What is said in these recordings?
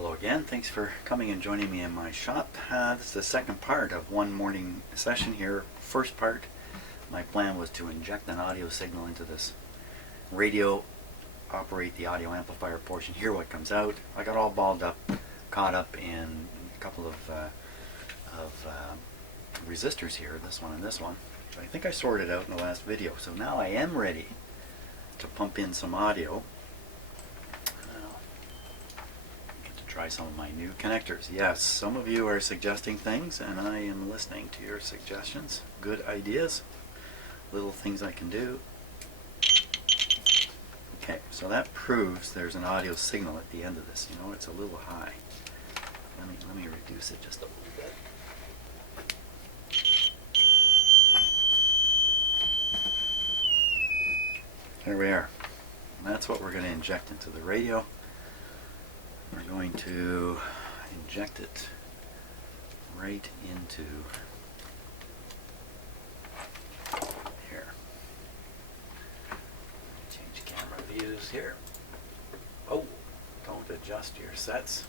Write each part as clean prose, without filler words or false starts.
Hello again. Thanks for coming and joining me in my shop. This is the second part of one morning session here. First part, my plan was to inject an audio signal into this radio, operate the audio amplifier portion, hear what comes out. I got all balled up, caught up in a couple of resistors here, this one and this one. I think I sorted out in the last video. So now I am ready to pump in some audio. Try some of my new connectors. Yes, some of you are suggesting things and I am listening to your suggestions. Good ideas, little things I can do. Okay, so that proves there's an audio signal at the end of this. You know, it's a little high. Let me reduce it just a little bit. There we are. And that's what we're going to inject into the radio. We're going to inject it right into here. Change camera views here. Oh, don't adjust your sets.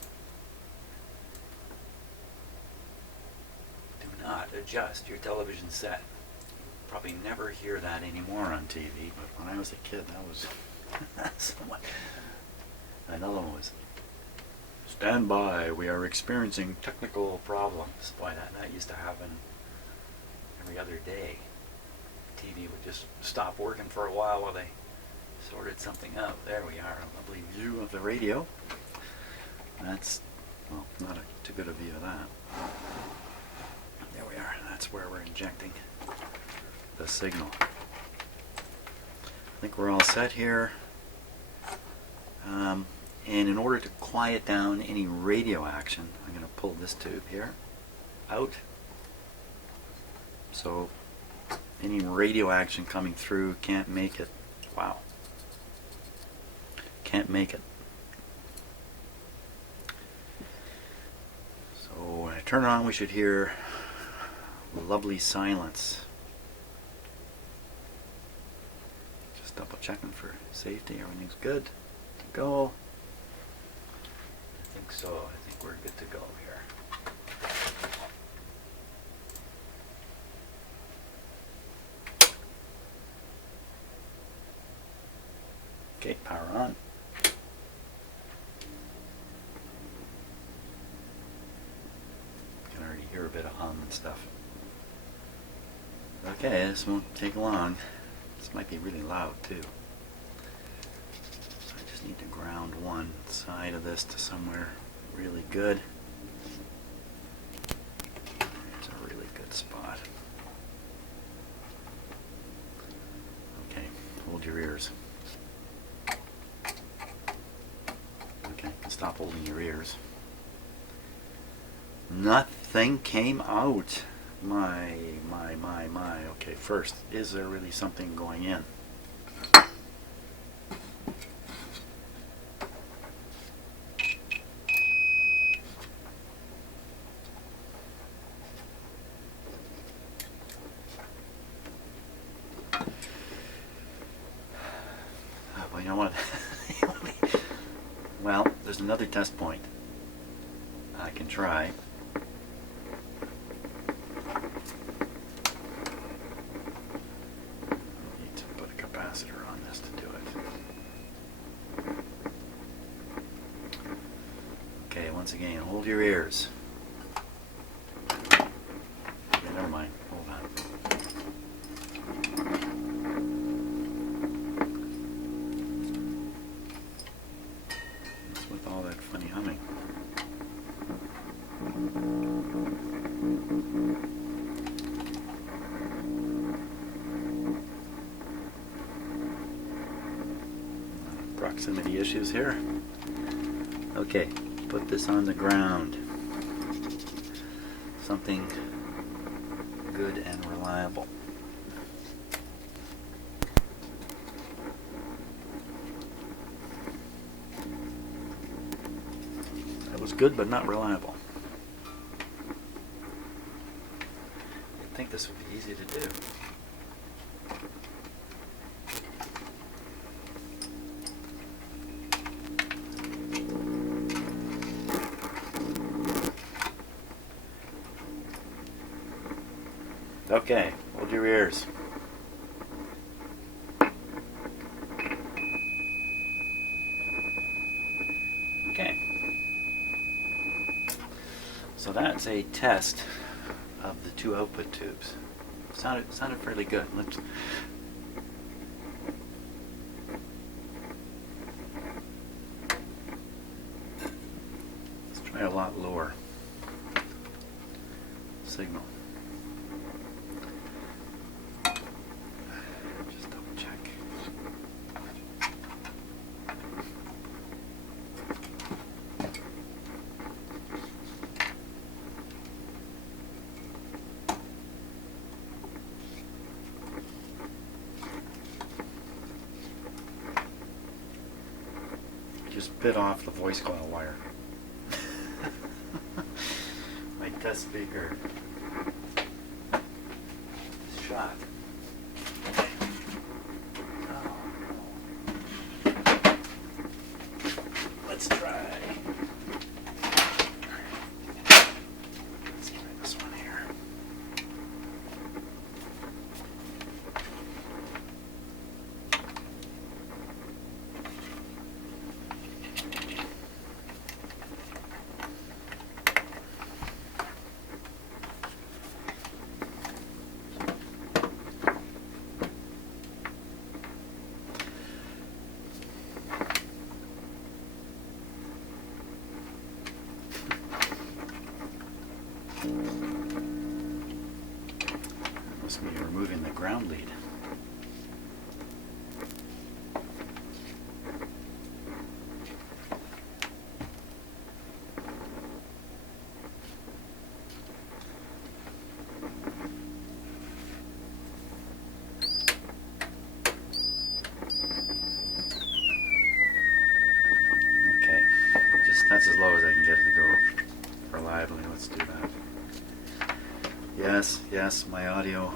Do not adjust your television set. You probably never hear that anymore on TV, but when I was a kid, that was somewhat. Another one was, "Stand by, we are experiencing technical problems." Boy, that used to happen every other day. TV would just stop working for a while they sorted something out. There we are, a lovely view of the radio. That's, well, not too good a view of that. There we are, that's where we're injecting the signal. I think we're all set here. And in order to quiet down any radio action, I'm going to pull this tube here out. So any radio action coming through can't make it. Wow. Can't make it. So when I turn it on, we should hear lovely silence. Just double checking for safety. Everything's good to go. I think so. I think we're good to go here. Okay, power on. Can already hear a bit of hum and stuff. Okay, this won't take long. This might be really loud too. Need to ground one side of this to somewhere really good. It's a really good spot. Okay, hold your ears. Okay, stop holding your ears. Nothing came out. My. Okay, first, is there really something going in? You know what? Well, there's another test point I can try. I need to put a capacitor on this to do it. Okay, once again, hold your ears. Okay, never mind. Hold on. All that funny humming. Proximity issues here. Okay, put this on the ground. Something good and reliable. Was good but not reliable. You'd think this would be easy to do. Okay, hold your ears. Okay. So that's a test of the two output tubes. Sounded fairly good. Let's try a lot lower signal. Just double check. Just bit off the voice coil wire. My test speaker is shot. Oh, no. Let's try. Let's try this one here. Must be removing the ground lead. Okay, that's as low as I can get it to go reliably. Let's do that. Yes, my audio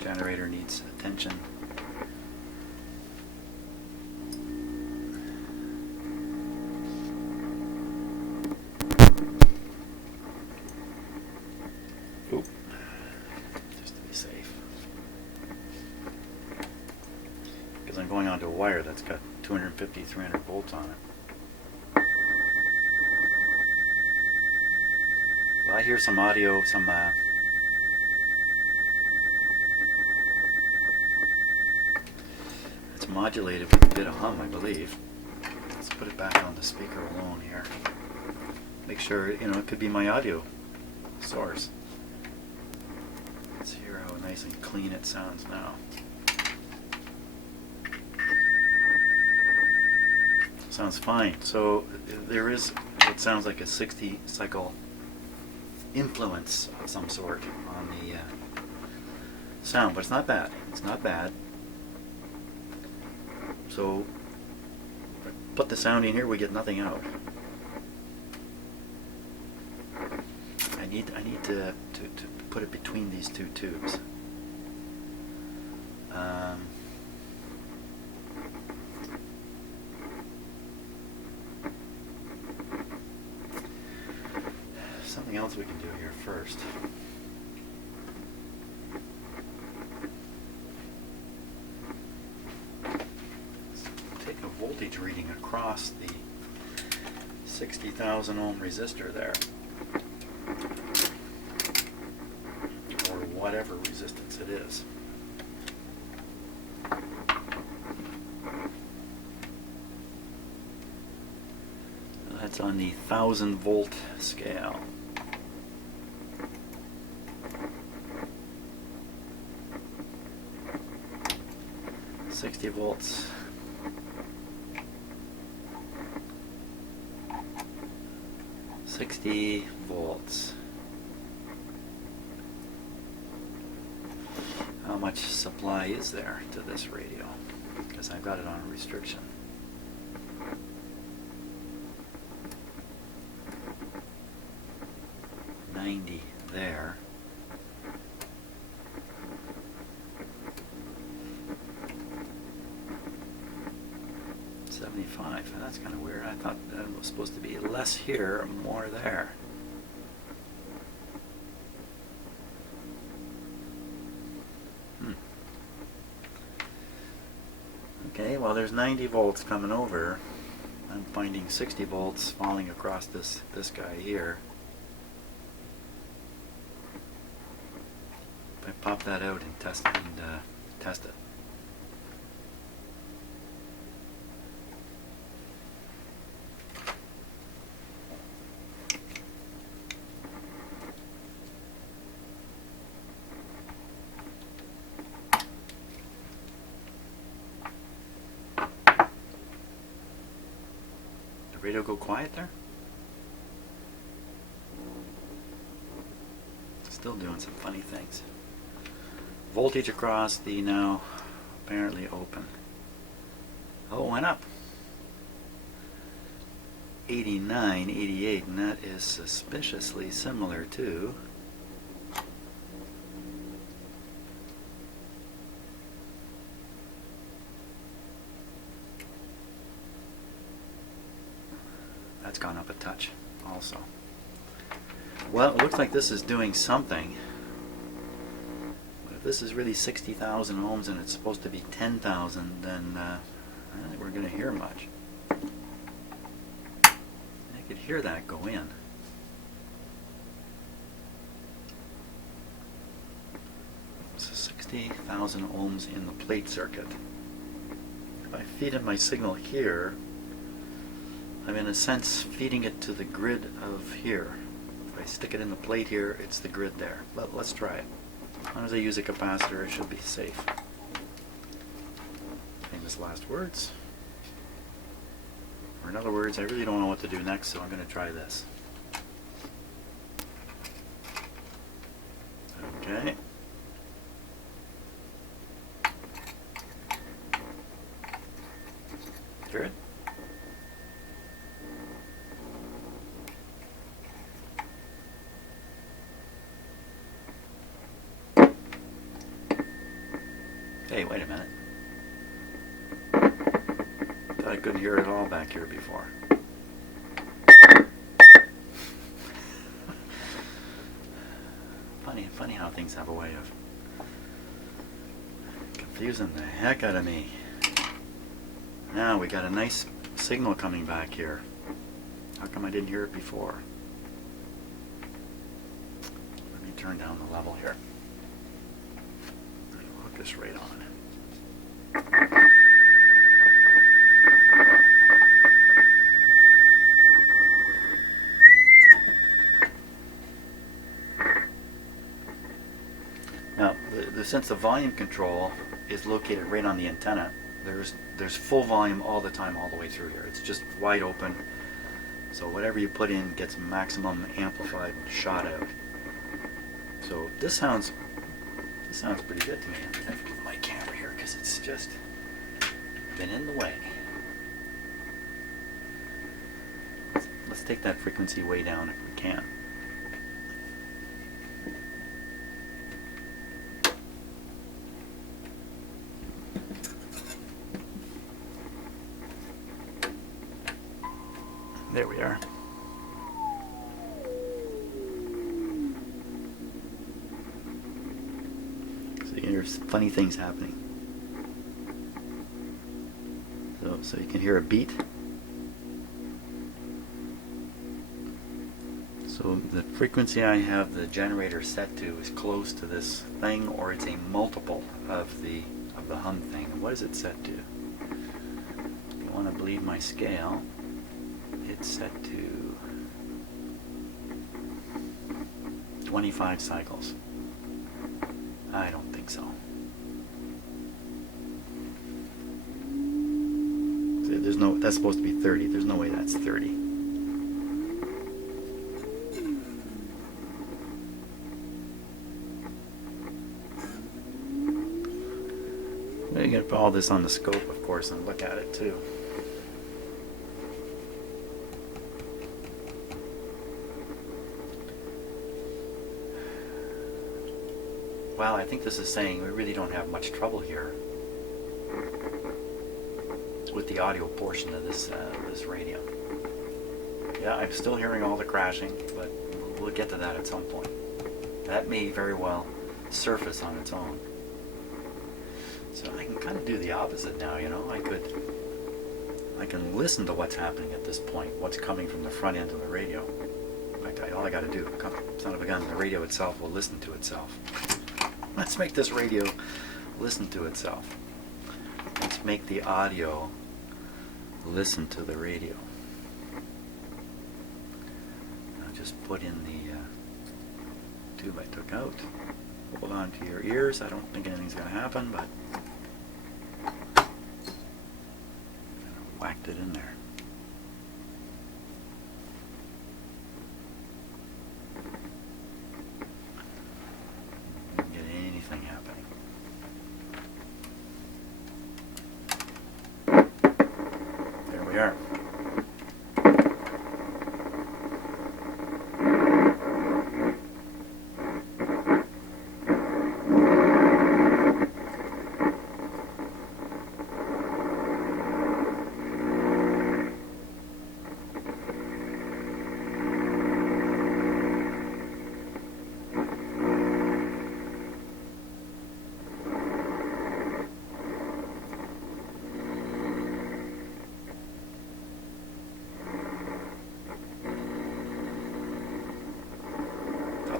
generator needs attention. Oop. Just to be safe. Because I'm going onto a wire that's got 250, 300 volts on it. Well, I hear some audio, some it's modulated with a bit of hum, I believe. Let's put it back on the speaker alone here. Make sure, it could be my audio source. Let's hear how nice and clean it sounds now. Sounds fine. So there is, it sounds like a 60 cycle influence of some sort on the sound, but it's not bad. It's not bad. So put the sound in here, we get nothing out. I need to put it between these two tubes. Something else we can do here first. Let's take a voltage reading across the 60,000 ohm resistor there, or whatever resistance it is. That's on the 1,000 volt scale. Volts. 60 volts. How much supply is there to this radio? Because I've got it on a restriction. There. That's kind of weird. I thought that was supposed to be less here, more there. Okay, well there's 90 volts coming over. I'm finding 60 volts falling across this guy here. If I pop that out and test it. Radio go quiet there? Still doing some funny things. Voltage across the now apparently open. Oh, it went up. 89, 88, and that is suspiciously similar to that's gone up a touch also. Well, it looks like this is doing something. But if this is really 60,000 ohms and it's supposed to be 10,000, then I don't think we're going to hear much. I could hear that go in. So 60,000 ohms in the plate circuit. If I feed in my signal here, I'm in a sense feeding it to the grid of here. If I stick it in the plate here, it's the grid there. Let's try it. As long as I use a capacitor, it should be safe. Famous last words. Or in other words, I really don't know what to do next, so I'm going to try this. Okay. Hear it? Hey, wait a minute. Thought I couldn't hear it all back here before. Funny how things have a way of confusing the heck out of me. Now we got a nice signal coming back here. How come I didn't hear it before? Let me turn down the level here. Hook this right on. Now, since the volume control is located right on the antenna, there's full volume all the time, all the way through here. It's just wide open, so whatever you put in gets maximum amplified shot out. So this sounds pretty good to me. I have to move my camera here because it's just been in the way. Let's take that frequency way down if we can. There we are. So there's funny things happening. So you can hear a beat. So the frequency I have the generator set to is close to this thing, or it's a multiple of the hum thing. And what is it set to? If you want to believe my scale, it's set to 25 cycles. I don't think so. There's no, that's supposed to be 30. There's no way that's 30. I'm going to put all this on the scope, of course, and look at it too. Well, I think this is saying we really don't have much trouble here with the audio portion of this radio. Yeah, I'm still hearing all the crashing, but we'll get to that at some point. That may very well surface on its own. So I can kind of do the opposite now, you know. I can listen to what's happening at this point, what's coming from the front end of the radio. In fact, all I got to do, son of a gun, the radio itself will listen to itself. Let's make this radio listen to itself. Let's make the audio listen to the radio. I'll just put in the tube I took out. Hold on to your ears. I don't think anything's going to happen, but whacked it in there. Didn't get anything happening. There we are.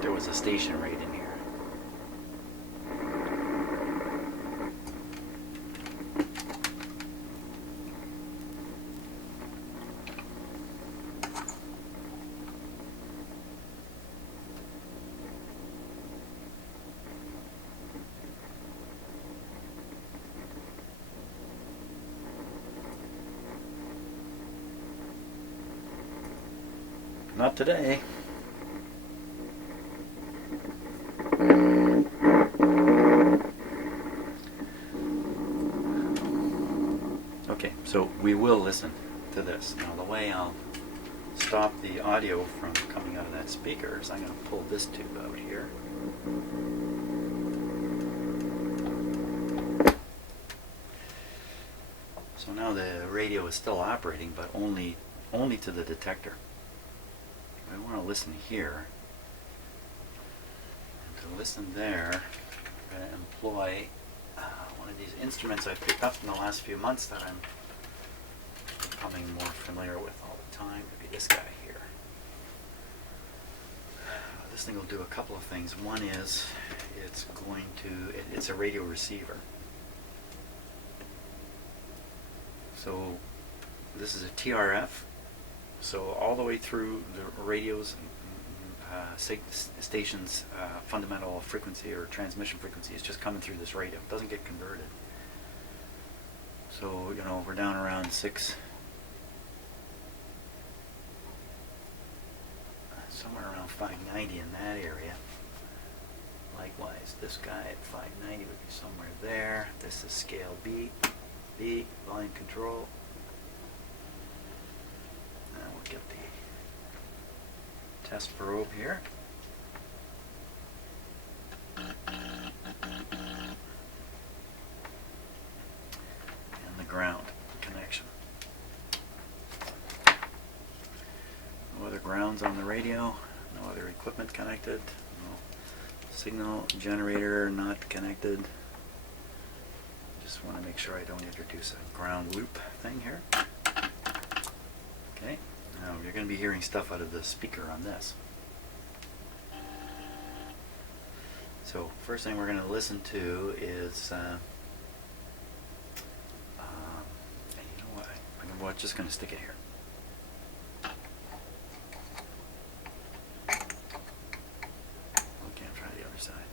There was a station right in here. Not today. Okay, so we will listen to this. Now the way I'll stop the audio from coming out of that speaker is I'm going to pull this tube out here. So now the radio is still operating, but only to the detector. I want to listen here. And to listen there, I'm going to employ one of these instruments I've picked up in the last few months that I'm becoming more familiar with all the time. Maybe this guy here. This thing will do a couple of things. One is it's a radio receiver. So this is a TRF. So all the way through the radio's station's fundamental frequency or transmission frequency is just coming through this radio. It doesn't get converted. So, you know, we're down around 6, somewhere around 590 in that area. Likewise, this guy at 590 would be somewhere there. This is scale B, volume control. Now we'll get the test probe here. And the ground connection. No other grounds on the radio, no other equipment connected, no signal generator not connected. Just want to make sure I don't introduce a ground loop thing here. Okay, now you're going to be hearing stuff out of the speaker on this. So first thing we're going to listen to is, and you know what, I'm just going to stick it here. Okay, I'll try the other side.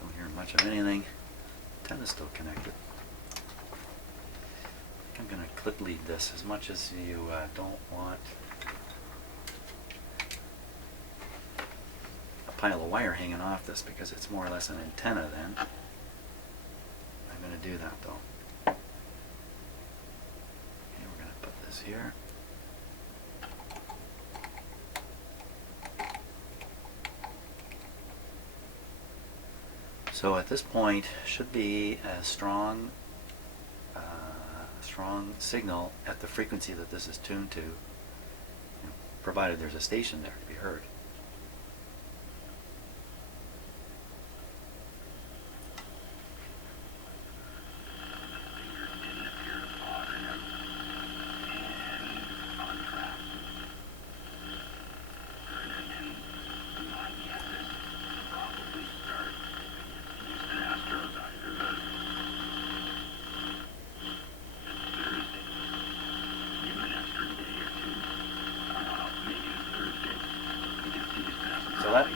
Don't hear much of anything. Antenna's still connected. I'm going to clip lead this as much as you don't want a pile of wire hanging off this, because it's more or less an antenna then. I'm going to do that though. Okay, we're going to put this here. So at this point should be a strong signal at the frequency that this is tuned to, provided there's a station there to be heard.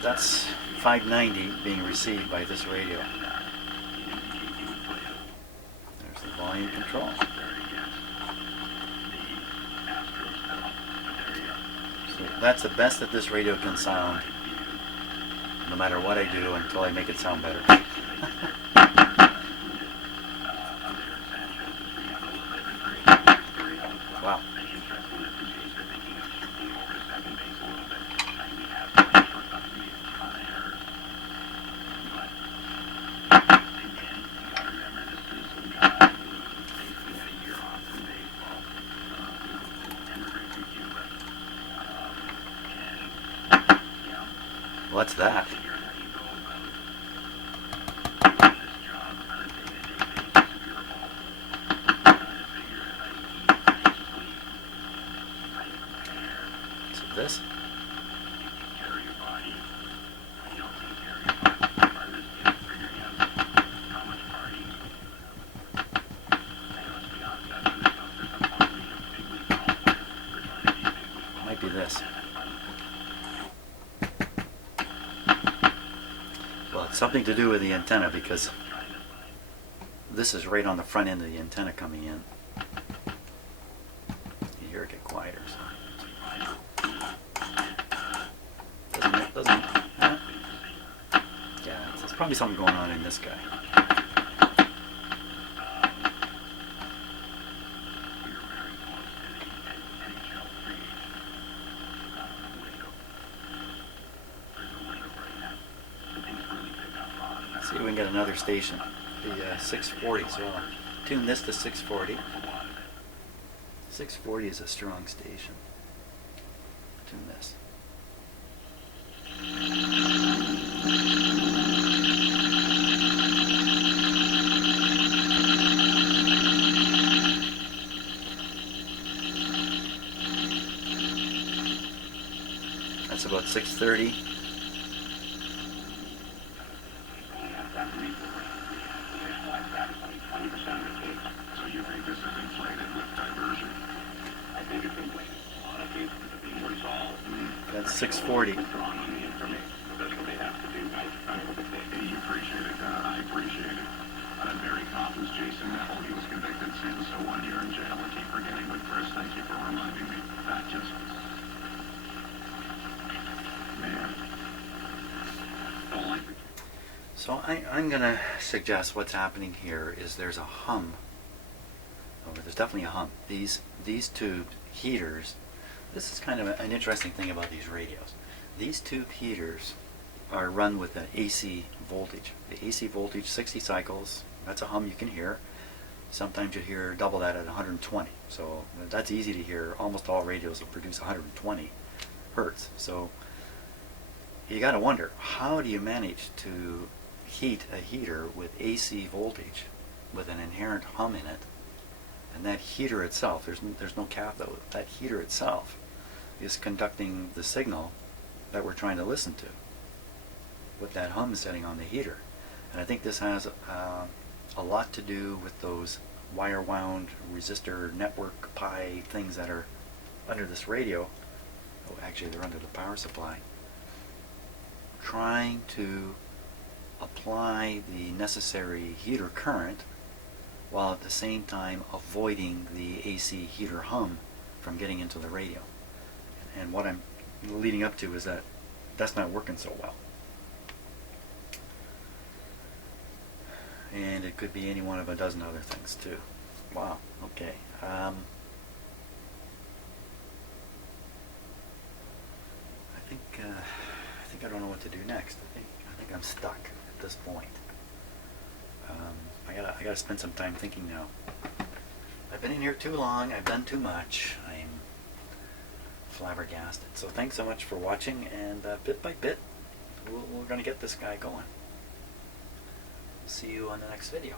that's 590 being received by this radio. There's the volume control. So that's the best that this radio can sound, no matter what I do, until I make it sound better. Wow. What's that? So this? Might be this. Well, it's something to do with the antenna, because this is right on the front end of the antenna coming in. You hear it get quieter. So. Doesn't it? Huh? Yeah, there's probably something going on in this guy. Let's see if we can get another station. The 640, so I'll tune this to 640. 640 is a strong station. Tune this. That's about 630. That's 640. I appreciate it. I appreciate it. I'm very confident Jason Neville, he was convicted, sentenced to 1 year in jail. I keep forgetting, but Chris, thank you for reminding me. That just... Man. Don't like it. So I'm going to suggest what's happening here is there's a hum. Oh, there's definitely a hum. These tube heaters, this is kind of an interesting thing about these radios. These tube heaters are run with an AC voltage. The AC voltage, 60 cycles, that's a hum you can hear. Sometimes you hear double that at 120. So that's easy to hear. Almost all radios will produce 120 hertz. So you got to wonder, how do you manage to heat a heater with AC voltage with an inherent hum in it? And that heater itself, there's no cathode, that heater itself is conducting the signal that we're trying to listen to with that hum setting on the heater. And I think this has a lot to do with those wire wound resistor network pi things that are under this radio. Oh, actually they're under the power supply, trying to apply the necessary heater current while at the same time avoiding the AC heater hum from getting into the radio. And what I'm leading up to is that that's not working so well. And it could be any one of a dozen other things too. Wow, okay. I think I don't know what to do next. I think I'm stuck at this point. I gotta spend some time thinking now. I've been in here too long. I've done too much. I'm flabbergasted. So thanks so much for watching, and bit by bit, we're gonna get this guy going. See you on the next video.